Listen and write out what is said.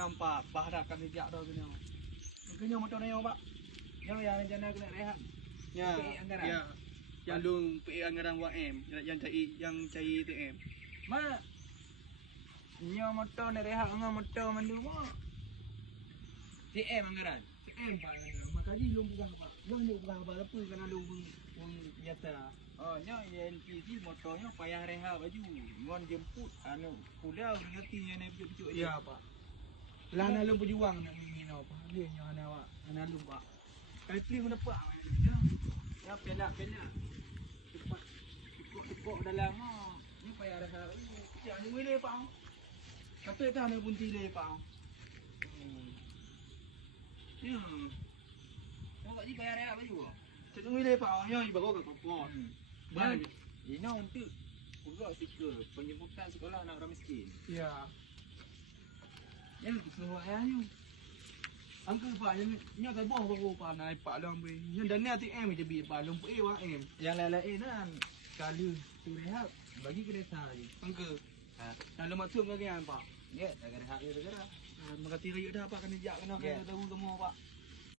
Nampak bahara kan dia dah kena. Kena motor ni pak. Yang rencana kena rehat. Ya. Anggaran. Ya. Yang lu PA anggaran 1M, yang cari TM. Mak. Nyo motor ni rehat dengan motor mandu mak. TM anggaran. TM pak. Makanya lu bukan pak. Lu bukan apa apa kan lu pun nyata. Oh, nyo LPG motornya payah rehat baju. Ngon jemput anu pulau ngerti yang naik pucuk-pucuk dia. Ya, Pak. Lah anak lu berjuang nak minum apa. Dia nyo anak awak. Anak lu pak. Kali pilih mana pak. Ya pelak. Cepat. Tepuk dalam ah. Ni payah rehat. Kejap ni boleh pak. Kata tak nak bunti le pak. Ya. Kau ni payah rehat baju ah. Cakap ni pak, yang ibarat kat kompor. Dan ini untuk pegawai stiker penjemputan sekolah anak orang miskin. Ya. Yang keseluruhan ayahnya. Angka pak yang tak boh baru pak naik pak long be. Yang dan ni ATM je bi pak long PA 1M. Yang lain-lain kan sekali tu rehat bagi kereta je. Angka. Ha. Kalau maksud ke kan pak? Ya, tak rehat dia negara. Makati raya dah pak kena jak kena tahu semua pak.